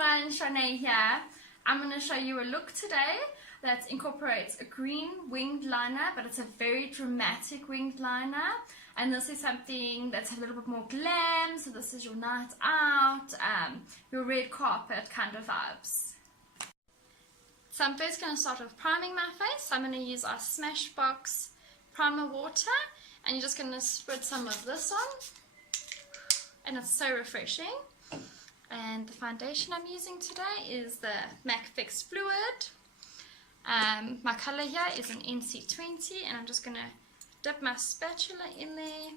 everyone, Shanae here. I'm going to show you a look today that incorporates a green winged liner, but it's a very dramatic winged liner. And this is something that's a little bit more glam, so this is your night out, your red carpet kind of vibes. So I'm first going to start with priming my face. So I'm going to use our Smashbox primer water, and you're just going to spread some of this on, and it's so refreshing. And the foundation I'm using today is the MAC Fix Fluid. My color here is an NC20, and I'm just going to dip my spatula in there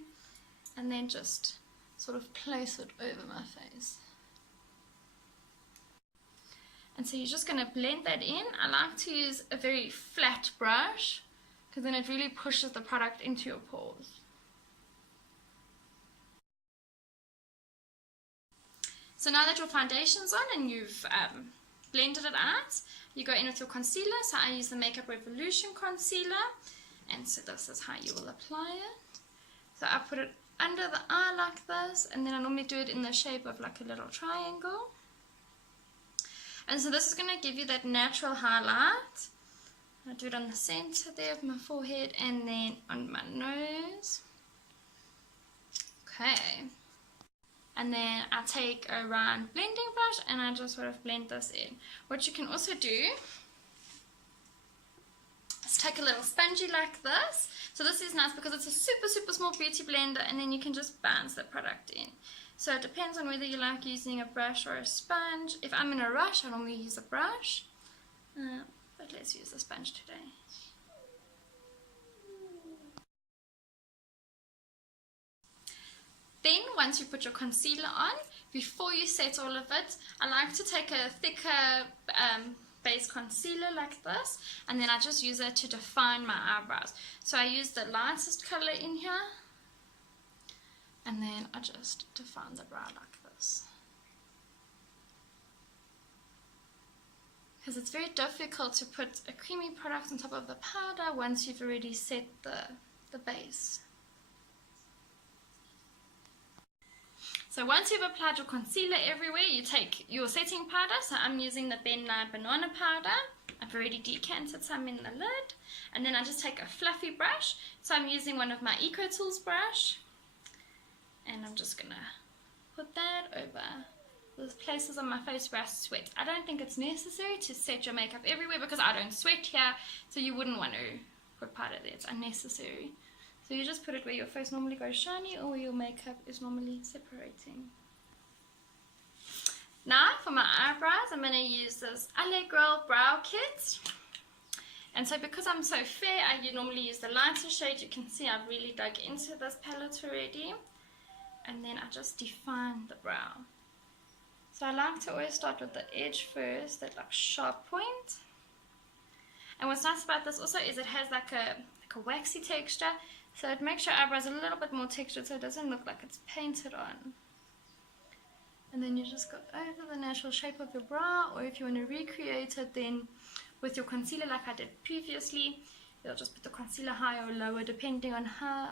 and then just sort of place it over my face. And so you're just going to blend that in. I like to use a very flat brush because then it really pushes the product into your pores. So now that your foundation's on and you've blended it out, you go in with your concealer. So I use the Makeup Revolution concealer, and so this is how you will apply it. So I put it under the eye like this, and then I normally do it in the shape of like a little triangle. And so this is going to give you that natural highlight. I do it on the center there of my forehead and then on my nose. Okay. And then I take a round blending brush and I just sort of blend this in. What you can also do is take a little spongy like this. So this is nice because it's a super small beauty blender, and then you can just bounce the product in. So it depends on whether you like using a brush or a sponge. If I'm in a rush, I normally use a brush, but let's use the sponge today. Then, once you put your concealer on, before you set all of it, I like to take a thicker base concealer like this, and then I just use it to define my eyebrows. So I use the lightest color in here, and then I just define the brow like this. Because it's very difficult to put a creamy product on top of the powder once you've already set the base. So once you've applied your concealer everywhere, you take your setting powder. So I'm using the Ben Nye Banana Powder. I've already decanted some in the lid. And then I just take a fluffy brush. So I'm using one of my Eco Tools brush. And I'm just going to put that over those places on my face where I sweat. I don't think it's necessary to set your makeup everywhere because I don't sweat here. So you wouldn't want to put powder there. It's unnecessary. So you just put it where your face normally goes shiny or where your makeup is normally separating. Now for my eyebrows, I'm going to use this Allegro Brow Kit. And so because I'm so fair, I normally use the lighter shade. You can see I've really dug into this palette already. And then I just define the brow. So I like to always start with the edge first, that like sharp point. And what's nice about this also is it has like a waxy texture. So it makes your eyebrows a little bit more textured so it doesn't look like it's painted on. And then you just go over the natural shape of your brow, or if you want to recreate it, then with your concealer like I did previously, you'll just put the concealer higher or lower depending on how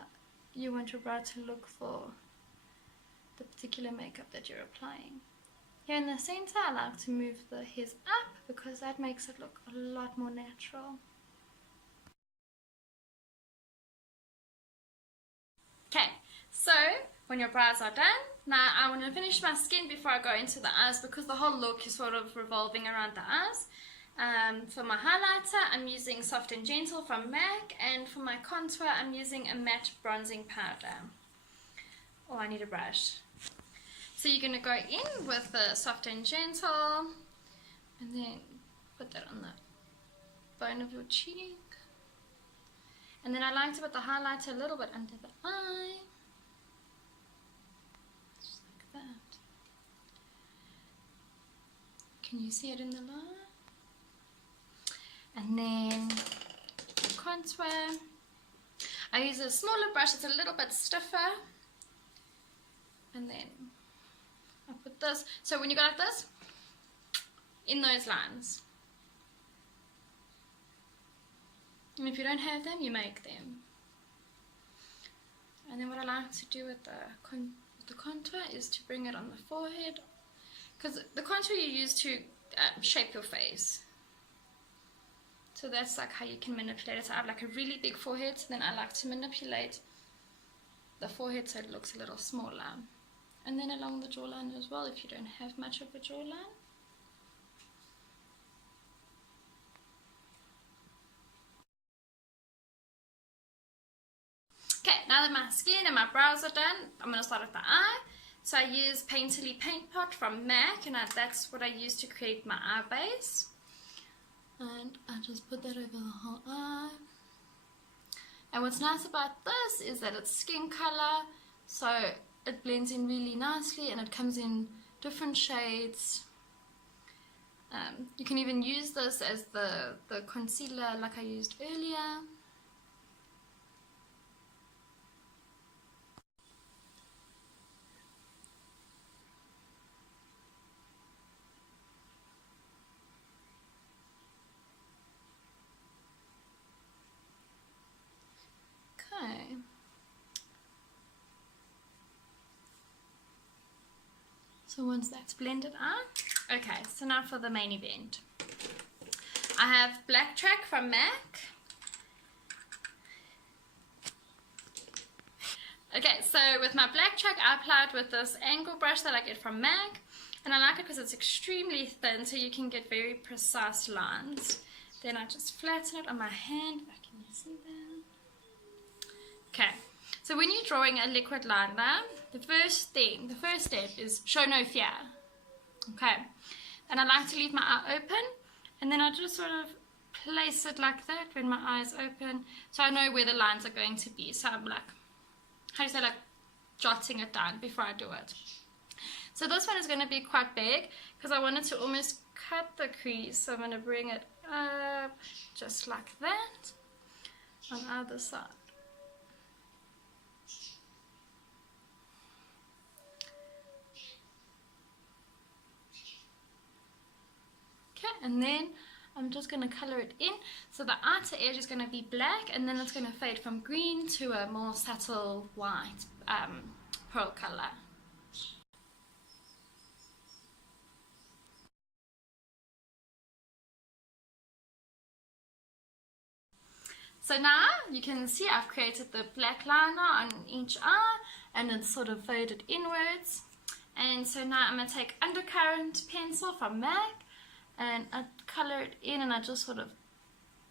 you want your brow to look for the particular makeup that you're applying. Here in the center, I like to move the hairs up because that makes it look a lot more natural. Okay, so when your brows are done, now I want to finish my skin before I go into the eyes because the whole look is sort of revolving around the eyes. For my highlighter, I'm using Soft and Gentle from MAC, and for my contour, I'm using a matte bronzing powder. Oh, I need a brush. So you're going to go in with the Soft and Gentle, and then put that on the bone of your cheek. And then I like to put the highlighter a little bit under the eye. Just like that. Can you see it in the light? And then contour. I use a smaller brush, it's a little bit stiffer. And then I put this. So when you go like this, in those lines. And if you don't have them, you make them. And then what I like to do with the contour is to bring it on the forehead, because the contour you use to shape your face. So that's like how you can manipulate it. So I have like a really big forehead, so then I like to manipulate the forehead so it looks a little smaller. And then along the jawline as well, if you don't have much of a jawline. Okay, now that my skin and my brows are done, I'm going to start with the eye. So I use Painterly Paint Pot from MAC, and that's what I use to create my eye base. And I just put that over the whole eye. And what's nice about this is that it's skin color, so it blends in really nicely and it comes in different shades. You can even use this as the concealer like I used earlier. Okay. So once that's blended out, okay, so now for the main event. I have Black Track from MAC. Okay, so with my Black Track, I apply it with this angle brush that I get from MAC, and I like it because it's extremely thin, so you can get very precise lines. Then I just flatten it on my hand, if I can see that. Okay, so when you're drawing a liquid liner, the first step is show no fear. Okay, and I like to leave my eye open, and then I just sort of place it like that when my eye is open, so I know where the lines are going to be. So I'm like, how do you say, like jotting it down before I do it. So this one is going to be quite big because I wanted to almost cut the crease, so I'm going to bring it up just like that on either side. Okay, and then I'm just going to color it in. So the outer edge is going to be black, and then it's going to fade from green to a more subtle white pearl color. So now you can see I've created the black liner on each eye, and it's sort of faded inwards. And so now I'm going to take Undercurrent pencil from MAC, and I color it in, and I just sort of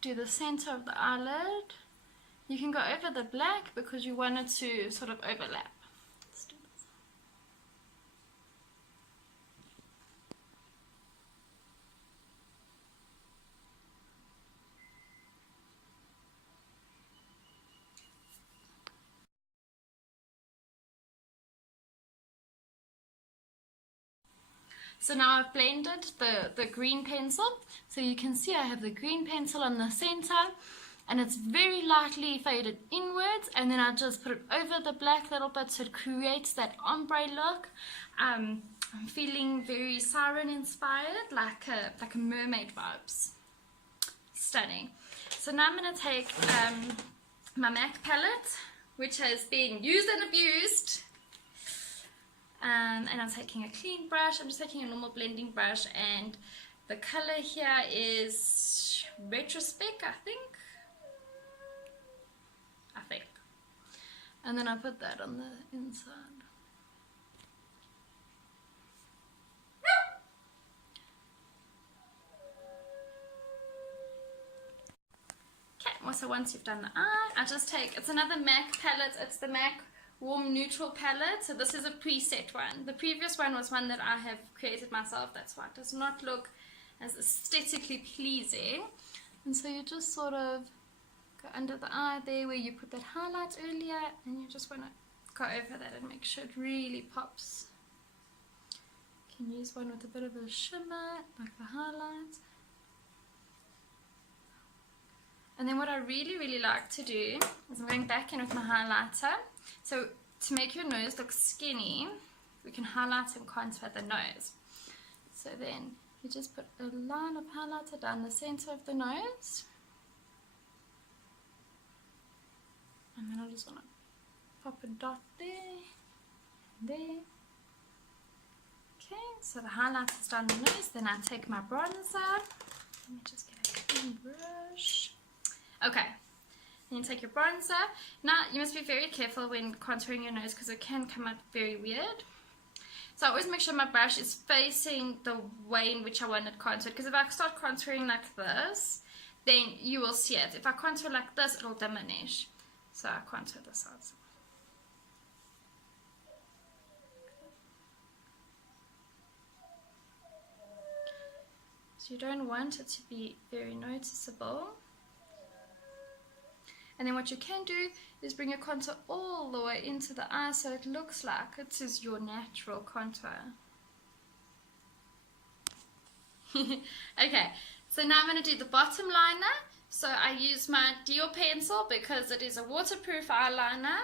do the center of the eyelid. You can go over the black because you want it to sort of overlap. Let's do this. So now I've blended the green pencil. So you can see I have the green pencil on the center, and it's very lightly faded inwards, and then I just put it over the black little bit so it creates that ombre look. I'm feeling very Siren inspired, like a mermaid vibes. Stunning. So now I'm going to take my MAC palette, which has been used and abused. And I'm taking a clean brush. I'm just taking a normal blending brush, and the color here is Retrospect, I think. And then I put that on the inside. Okay, also once you've done the eye, I just take, it's another MAC palette. It's the MAC Warm Neutral palette. So this is a preset one. The previous one was one that I have created myself. That's why it does not look as aesthetically pleasing. And so you just sort of go under the eye there where you put that highlight earlier, and you just want to go over that and make sure it really pops. You can use one with a bit of a shimmer, like the highlight. And then what I really like to do is I'm going back in with my highlighter. So to make your nose look skinny, we can highlight and contour the nose. So then you just put a line of highlighter down the center of the nose. And then I just want to pop a dot there, and there. Okay, so the highlight is down the nose. Then I take my bronzer. Let me just get a clean brush. Okay, then you take your bronzer. Now you must be very careful when contouring your nose because it can come out very weird. So I always make sure my brush is facing the way in which I want it contoured, because if I start contouring like this, then you will see it. If I contour like this, it will diminish. So I contour this out. So you don't want it to be very noticeable. And then what you can do is bring your contour all the way into the eye so it looks like it is your natural contour. Okay, so now I'm going to do the bottom liner. So I use my Dior pencil because it is a waterproof eyeliner.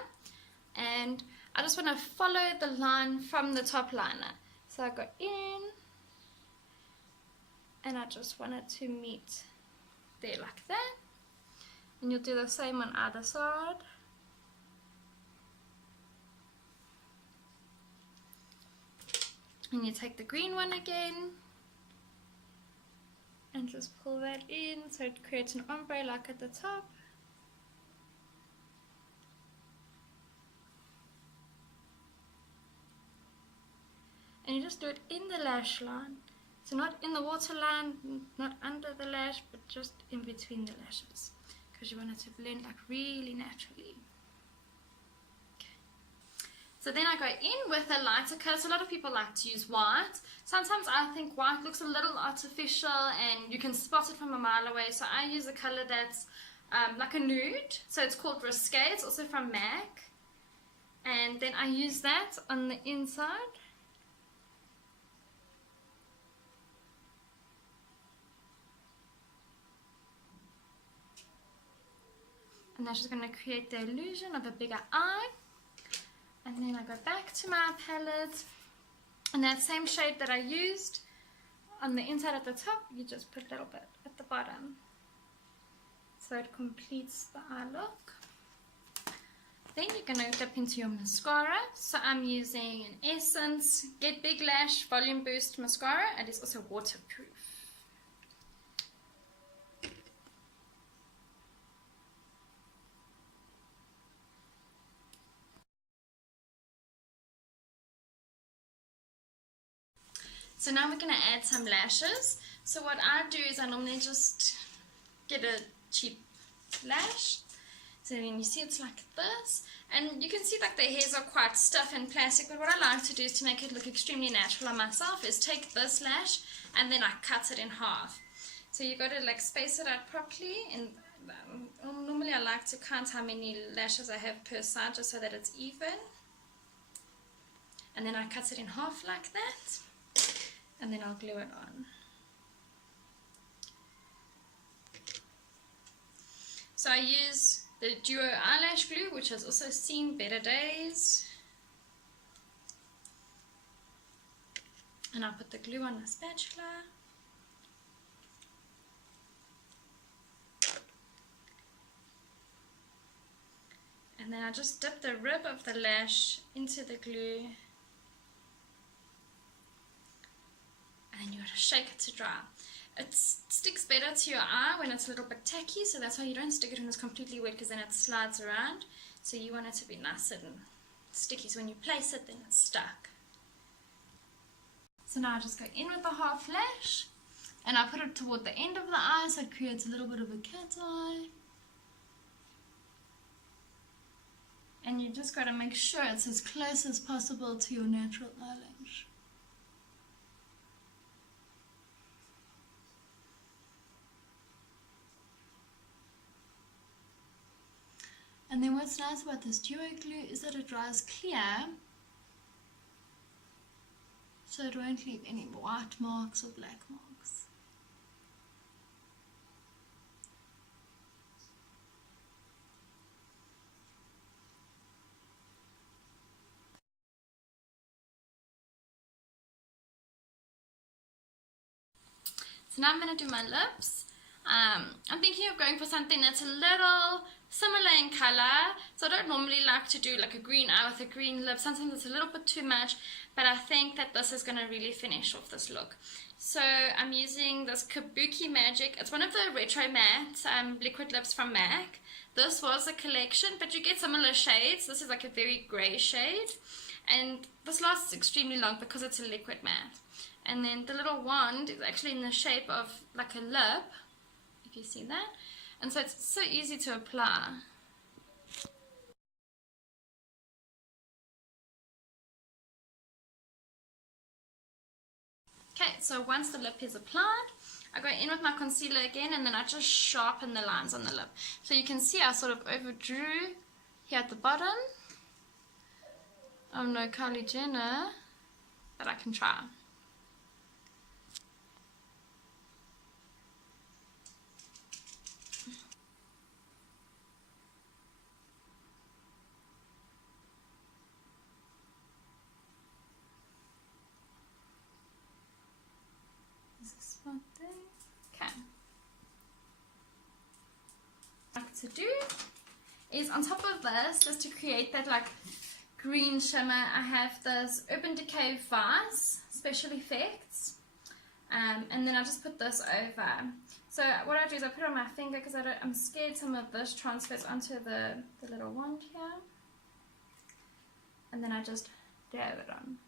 And I just want to follow the line from the top liner. So I go in and I just want it to meet there like that. And you'll do the same on either side. And you take the green one again and just pull that in so it creates an ombre like at the top. And you just do it in the lash line. So not in the waterline, not under the lash, but just in between the lashes. Because you want it to blend like really naturally. Okay. So then I go in with a lighter color. So a lot of people like to use white. Sometimes I think white looks a little artificial and you can spot it from a mile away. So I use a color that's like a nude. So it's called Risque. It's also from MAC. And then I use that on the inside. And that's just going to create the illusion of a bigger eye. And then I go back to my palette. And that same shade that I used on the inside at the top, you just put a little bit at the bottom. So it completes the eye look. Then you're going to dip into your mascara. So I'm using an Essence Get Big Lash Volume Boost Mascara. And it's also waterproof. So now we're going to add some lashes. So what I do is I normally just get a cheap lash. So then you see it's like this. And you can see like the hairs are quite stiff and plastic. But what I like to do is to make it look extremely natural on myself is take this lash and then I cut it in half. So you got to like space it out properly. And normally I like to count how many lashes I have per side just so that it's even. And then I cut it in half like that. And then I'll glue it on. So I use the Duo eyelash glue, which has also seen better days. And I'll put the glue on the spatula. And then I just dip the rib of the lash into the glue. And then you got to shake it to dry. It sticks better to your eye when it's a little bit tacky, so that's why you don't stick it when it's completely wet, because then it slides around. So you want it to be nice and sticky, so when you place it, then it's stuck. So now I just go in with the half lash, and I put it toward the end of the eye, so it creates a little bit of a cat eye. And you just got to make sure it's as close as possible to your natural eyelash. And then what's nice about this duo glue is that it dries clear, so it won't leave any white marks or black marks. So now I'm going to do my lips. I'm thinking of going for something that's a little similar in color. So I don't normally like to do like a green eye with a green lip. Sometimes it's a little bit too much, but I think that this is going to really finish off this look. So I'm using this Kabuki Magic. It's one of the retro matte liquid lips from MAC. This was a collection, but you get similar shades. This is like a very grey shade, and this lasts extremely long because it's a liquid matte. And then the little wand is actually in the shape of like a lip, if you see that. And so it's so easy to apply. Okay, so once the lip is applied, I go in with my concealer again, and then I just sharpen the lines on the lip. So you can see I sort of overdrew here at the bottom. I'm no Kylie Jenner, but I can try. Okay. What I like to do is on top of this, just to create that like green shimmer, I have this Urban Decay Vice Special Effects, and then I just put this over. So what I do is I put it on my finger because I'm scared some of this transfers onto the little wand here, and then I just dab it on.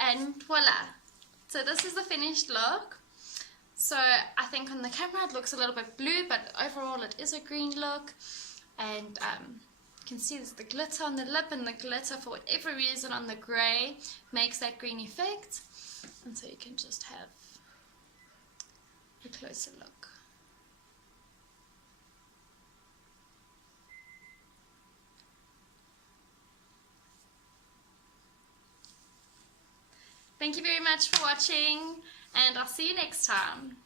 And voila! So this is the finished look. So I think on the camera it looks a little bit blue, but overall it is a green look. And you can see there's the glitter on the lip, and the glitter, for whatever reason, on the grey makes that green effect. And so you can just have a closer look. Thank you very much for watching, and I'll see you next time.